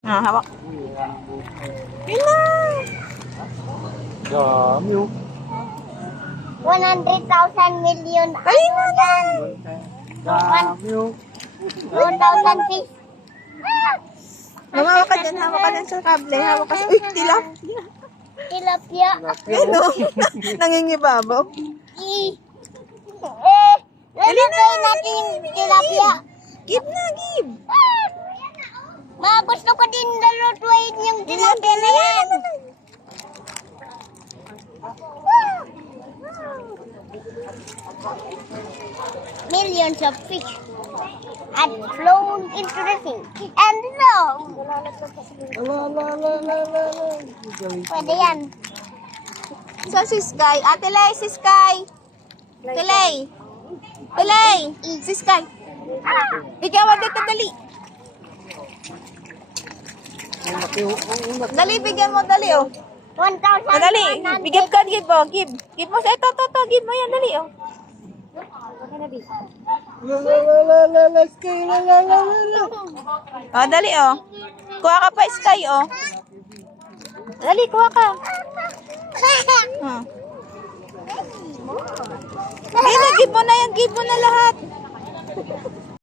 Ah, hawak. Pila. Dami oh. 100,000 million. Ay, mo yan. Dami oh. 1,000 fish. Hawak ka dyan, hawak ka dyan sa kable. Hawak ka sa... Uy, tila. Tilapia. Ano? Nangingibabaw. Lalagay natin yung tilapia. Give na, give. Gusto ko din lalutuin yung tilapia na yan. Millions of fish had flown into the sea. And now, pwede yan. Sa si Sky. Ate Lay, si Sky. Ate Lay. Ate Lay. Si Sky. Ikaw, dito, dali. Dali, bigyan mo, dali, oh. 1,100. Dali, bigyan ka, give, oh. Give. Give mo sa ito, give mo yan, dali, oh. Oh, dali, oh. Kuha ka pa, Sky, oh. Dali, kuha ka. Hmm. Give mo na yan, give mo na lahat.